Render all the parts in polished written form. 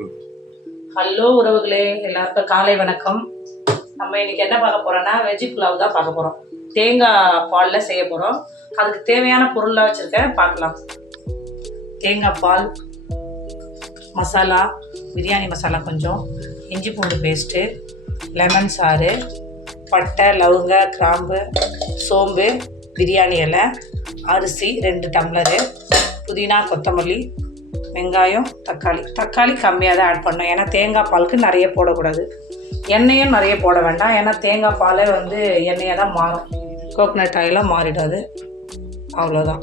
Hello உறவுகளே, எல்லாருக்கும் காலை வணக்கம். நம்ம இன்னைக்கு என்ன பார்க்க போறோம்னா வெஜ்ஜி புலாவ் தான் பார்க்க போறோம். தேங்காய் பாலில் செய்ய போறோம். அதுக்கு தேவையான பொருள்லாம் வச்சிருக்கேன், பார்க்கலாம். தேங்காய் பால், மசாலா, பிரியாணி மசாலா கொஞ்சம், இஞ்சி பூண்டு பேஸ்ட்டு, லெமன் சாறு, பட்டை, லவங்க, கிராம்பு, சோம்பு, பிரியாணி இலை, அரிசி 2 டம்ளரு, புதினா, கொத்தமல்லி, வெங்காயம், தக்காளி கம்மியாக தான் ஆட் பண்ணணும். ஏன்னா தேங்காய் பாலுக்கு நிறைய போடக்கூடாது. எண்ணெயும் நிறைய போட வேண்டாம், ஏன்னா தேங்காய் பாலே எண்ணெயாக தான் மாறும். கோகனட் ஆயிலாக மாறிடாது. அவ்வளோதான்.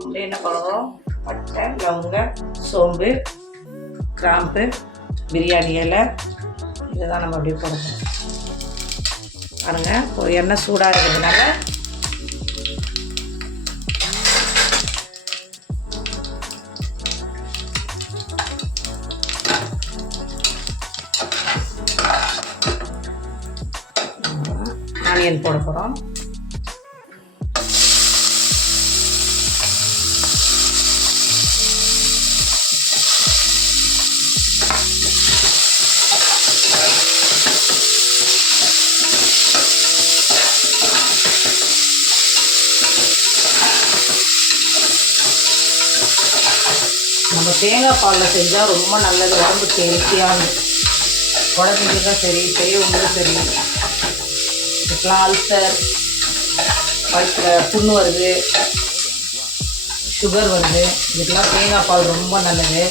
அப்படியே என்ன பண்ணுறோம், பட்டை, லவங்க, சோம்பு, கிராம்பு, பிரியாணி இலை, இதுதான் நம்ம அப்படியே போடணும். பாருங்க, ஒரு எண்ணெய் சூடாக இருக்கிறதுனால ஆனியன் போட போகிறோம். நம்ம தேங்காய் பாலில் செஞ்சால் ரொம்ப நல்லது, உடம்புக்கு ஹெல்த்தியானது. குழந்தைங்களுக்கும் சரி, பெரியவங்களுக்கும் சரி, இப்போலாம் அல்சர், புண்ணு வருது, சுகர் வருது, இதுக்கெல்லாம் தேங்காய் பால் ரொம்ப நல்லது.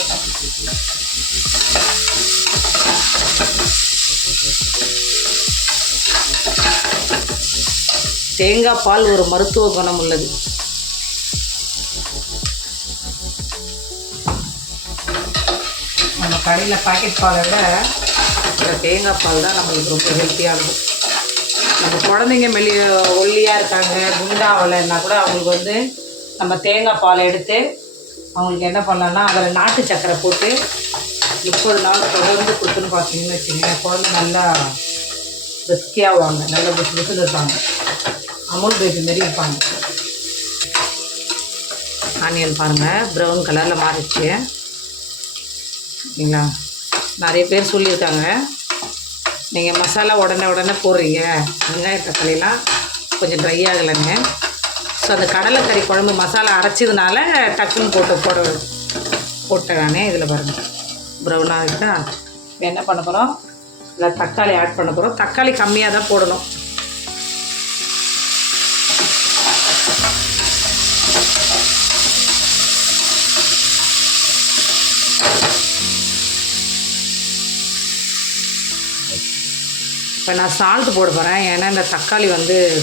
தேங்காய் பால் ஒரு மருத்துவ குணம் உள்ளது. நம்ம கடையில் பாக்கெட் பாலை விட இந்த தேங்காய் பால் தான் நம்மளுக்கு ரொம்ப ஹெல்த்தியானது. நம்ம குழந்தைங்க ஒல்லியாக இருக்காங்க, குண்டாகலைன்னா கூட அவங்களுக்கு நம்ம தேங்காய் பாலை எடுத்து அவங்களுக்கு என்ன பண்ணலான்னா அதில் நாட்டு சக்கரை போட்டு 30 நாள் தொடர்ந்து கொடுத்துன்னு பார்த்தீங்கன்னு வச்சுக்கோங்க, குழந்தை நல்லா ரிஸ்கியாகுவாங்க, நல்லா புதுசு இருப்பாங்க, அமுல் பேபி மாரி இருப்பாங்க. ஆனியன் பாருங்கள் ப்ரௌன் கலரில் மாறிடுச்சு. சரிங்களா, நிறைய பேர் சொல்லியிருக்காங்க நீங்கள் மசாலா உடனே போடுறீங்க, வெங்காய தக்காளிலாம் கொஞ்சம் ட்ரை ஆகலைங்க. ஸோ அந்த கடலைக்கறி குழம்பு மசாலா அரைச்சதுனால டக்குன்னு போட்டேன் நானே. இதில் பாருங்கள் ப்ரௌனாக இருக்கா. என்ன பண்ண போகிறோம், இதில் தக்காளி ஆட் பண்ண போகிறோம். தக்காளி கம்மியாக தான் போடணும். இப்போ நான் சால்ட்டு போட போகிறேன், ஏன்னா இந்த தக்காளி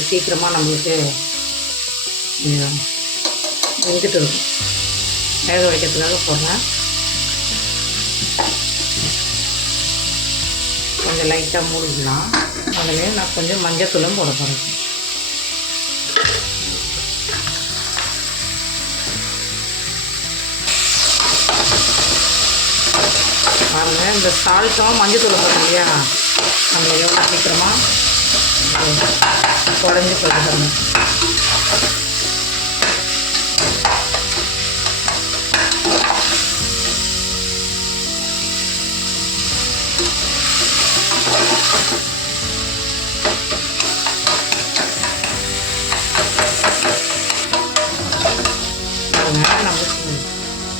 சீக்கிரமாக நம்மளுக்கு வெந்துட்டு இருக்கும், வேக வைக்கிறதுக்காக போடுறேன். கொஞ்சம் லைட்டாக மூடிக்கலாம். அதில் நான் கொஞ்சம் மஞ்சத்தூளும் போட போகிறேன். பாருங்கள், இந்த சால்ட்டும் மஞ்சத்தூளும் போடுறோம் இல்லையா, நம்ம எவ்வளோ சீக்கிரமாக குழஞ்சி போயிடணும். நமக்கு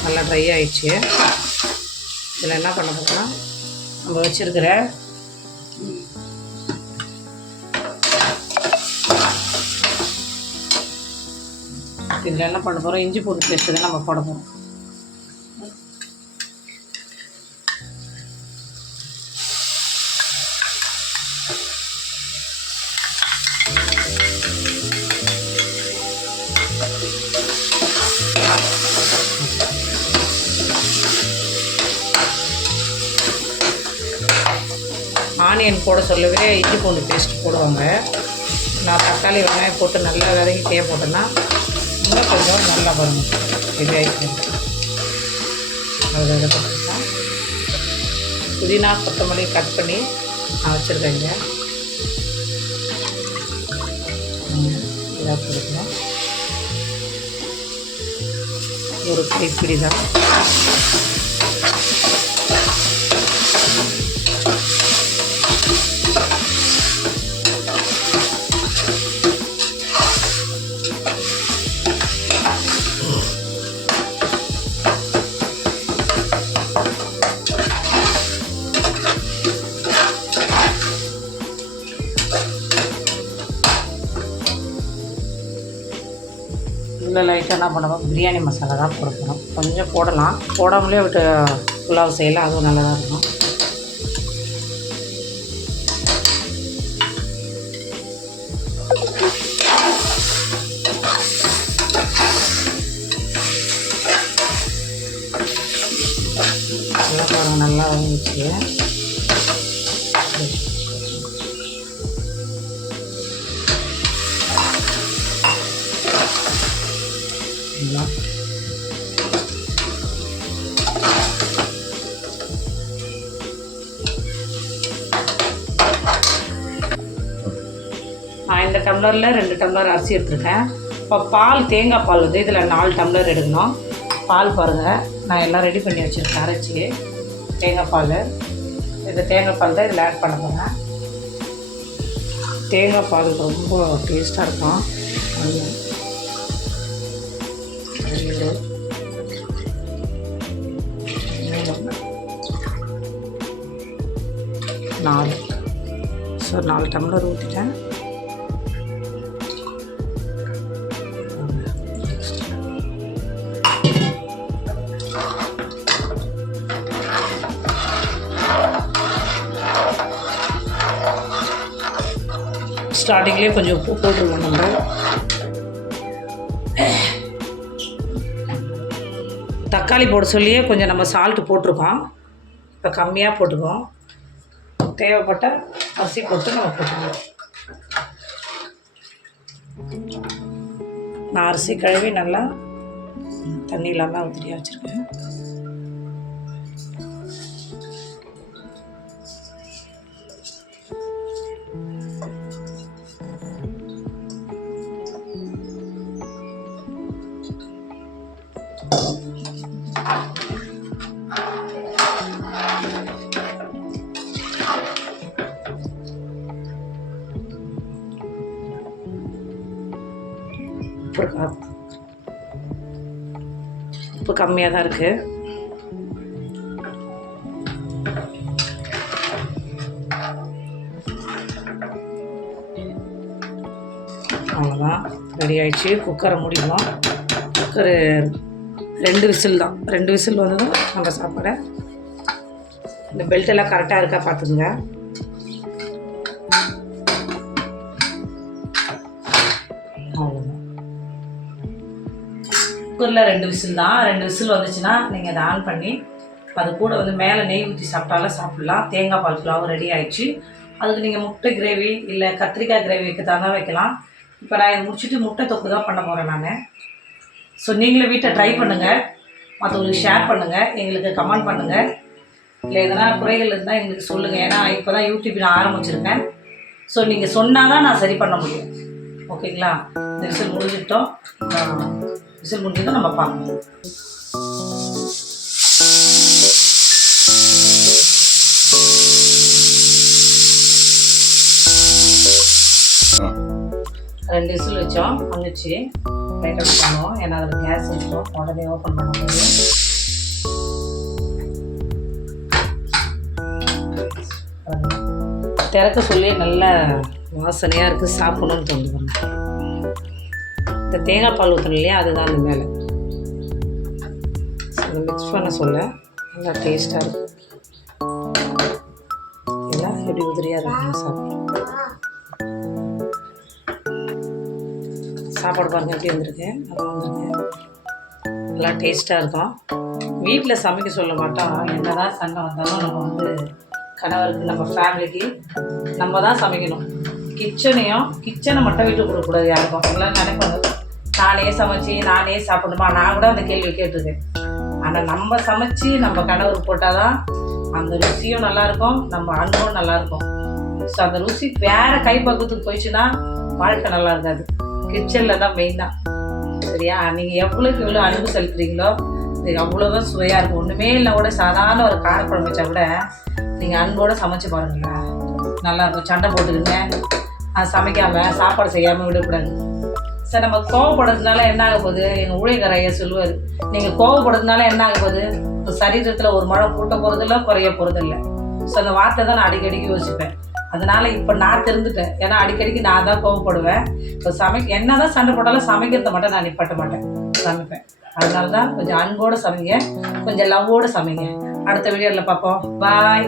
நல்லா ட்ரை ஆயிடுச்சு. இதில் என்ன பண்ண போகிறோம்னா நம்ம வச்சுருக்கிற இதில் என்ன பண்ண போகிறோம், இஞ்சி பூண்டு பேஸ்ட்டு தான் நம்ம போட போகிறோம். ஆனியன் போட சொல்லவே இஞ்சி பூண்டு பேஸ்ட் போடுவாங்க. நான் தக்காளி வெங்காயம் போட்டு நல்லா வதக்கி போட்டேன்னா இன்னும் கொஞ்சம் நல்லா வரும். இது ஆகிடுச்சு. அதை போட்டுக்கலாம். புதினா கொத்தமல்லி கட் பண்ணி நான் வச்சுருக்கேங்க. இதாக கொடுக்கணும். ஒரு கைப்பிடி தான். இதில் லைட்டாக என்ன பண்ணுவோம், பிரியாணி மசாலா தான் போடணும். கொஞ்சம் போடலாம், போடாமலே விட்டு புலாவ் செய்யலாம், அதுவும் நல்லா தான் இருக்கும். நல்லா வந்துச்சு. நான் இந்த டம்ளரில் 2 டம்ளர் அரிசி எடுத்துருக்கேன். இப்போ பால், தேங்காய் பால் வந்து இதில் 4 டம்ளர் எடுக்கணும். பால் பாருங்கள், நான் எல்லாம் ரெடி பண்ணி வச்சுருக்கேன். அரைச்சி தேங்காய் பால், இந்த தேங்காய் பால் தான் இதில் ஆட் பண்ண போகிறேன். தேங்காய் பால் ரொம்ப டேஸ்ட்டாக இருக்கும். 4 ஸோ 4 டம்ளர் ஊற்றிட்டேன். ஸ்டார்டிங்லேயே கொஞ்சம் உப்பு போட்டுருவோம். நம்ம தக்காளி போட சொல்லியே கொஞ்சம் நம்ம சால்ட்டு போட்டிருக்கோம். இப்போ கம்மியாக போட்டுக்குவோம். தேவைப்பட்ட அரிசி போட்டு நம்ம போட்டுக்குவோம். நான் அரிசி கழுவி நல்லா தண்ணி இல்லாமல் ஊற்றியா வச்சுருக்கேன். உப்பு கம்மியாக தான் இருக்குது. அவ்வளோதான், ரெடி ஆகிடுச்சு. குக்கரை மூடிக்கலாம். குக்கரு 2 விசில் தான். 2 விசில் வந்ததும் நம்ம சாப்பாடை. இந்த பெல்ட்டெல்லாம் கரெக்டாக இருக்கா பார்த்துக்குங்க. அவ்வளோதான். குக்கரில் 2 விசில் தான். 2 விசில் வந்துச்சுன்னா நீங்கள் அதை ஆன் பண்ணி அது கூட வந்து மேலே நெய் ஊற்றி சாப்பிட்டாலும் சாப்பிட்லாம். தேங்காய் பால் புலாவும் ரெடி ஆகிடுச்சு. அதுக்கு நீங்கள் முட்டை கிரேவி இல்லை கத்திரிக்காய் கிரேவி வைக்கிறதா வைக்கலாம். இப்போ நான் இதை முடிச்சுட்டு முட்டை தொக்கு தான் பண்ண போகிறேன் நான். ஸோ நீங்களும் வீட்டை ட்ரை பண்ணுங்கள், மற்றவங்களுக்கு ஷேர் பண்ணுங்கள், எங்களுக்கு கமெண்ட் பண்ணுங்கள். இல்லை எதனா குறைகள் இருந்தால் எங்களுக்கு சொல்லுங்கள். ஏன்னா இப்போ தான் யூடியூப் நான் ஆரம்பிச்சிருக்கேன். ஸோ நீங்கள் சொன்னால் தான் நான் சரி பண்ண முடியும். ஓகேங்களா? இந்த விசில் முடிஞ்சிட்டோம். விசில் முடிஞ்சதும் நம்ம பார்க்கணும். ரெண்டு விசில் வச்சோம், வந்துச்சு. லைட்டாக பண்ணுவோம், ஏன்னா அதில் கேஸ் வச்சோம். உடனே ஓப்பன் பண்ண போது திறக்க சொல்லி நல்ல வாசனையாக இருக்குது, சாப்பிடணும்னு தோணுது. இந்த தேங்காய் பால் ஊற்றணும் இல்லையா, அதுதான் அந்த மேலே மிக்ஸ் பண்ண சொல்ல நல்லா டேஸ்ட்டாக இருக்கும். எல்லாம் எப்படி உதிரியாக இருக்கும் சாப்பாடு பாருங்கள் எப்படி வந்திருக்கு. நல்லா வந்திருக்கு, நல்லா டேஸ்ட்டாக இருக்கும். வீட்டில் சமைக்க சொல்ல மாட்டோம். என்ன தான் சண்டை வந்தாலும் நம்ம வந்து கணவருக்கு நம்ம ஃபேமிலிக்கு நம்ம தான் சமைக்கணும். கிச்சனை மட்டும் விட்டு கொடுக்கக்கூடாது யாருக்கும். எல்லாம் நினைப்பாங்க நானே சமைச்சு நானே சாப்பிடணுமா. நான் கூட அந்த கேள்வி கேட்டிருக்கேன். ஆனால் நம்ம சமைச்சு நம்ம கணவருக்கு போட்டால் தான் அந்த ருசியும் நல்லாயிருக்கும், நம்ம அன்பும் நல்லாயிருக்கும். ஸோ அந்த ருசி வேறு கைப்பக்குவத்துக்கு போயிடுச்சுன்னா வாழ்க்கை நல்லா இருக்காது. கிச்சனில் தான் மெயின் தான். சரியா? நீங்கள் எவ்வளோக்கு எவ்வளோ அன்பு செலுத்துறீங்களோ இது அவ்வளோதான் சுவையாக இருக்கும். ஒன்றுமே இல்லை கூட சாதாரண ஒரு காரக்குழம்பு வச்சா கூட நீங்கள் அன்போடு சமைச்சு பாருங்களேன், நல்லாயிருக்கும். சண்டை போட்டுக்கிங்க சமைக்காமல் சாப்பாடு செய்யாமல் விடக்கூடாது. சார் நம்ம கோவப்படுறதுனால என்ன ஆக போகுது? எங்கள் ஊழியக்கார ஐயா சொல்லுவார், நீங்கள் கோவப்படுறதுனால என்ன ஆக போகுது? சரீரத்தில் ஒரு மழை கூட்ட போகிறதில்ல, குறைய போகிறதில்ல. ஸோ அந்த வார்த்தை தான் நான் அடிக்கடிக்கு யோசிப்பேன். அதனால் இப்போ நான் தெரிஞ்சுட்டேன். ஏன்னா அடிக்கடிக்கு நான் தான் கோவப்படுவேன். இப்போ என்ன தான் சண்டை போட்டாலும் சமைக்கிறத மட்டும் நான் நிப்பாட்ட மாட்டேன், சமைப்பேன். அதனால தான் கொஞ்சம் அன்போடு சமைங்க, கொஞ்சம் லவ்வோடு சமைங்க. அடுத்த வீடியோவில் பார்ப்போம். பாய்.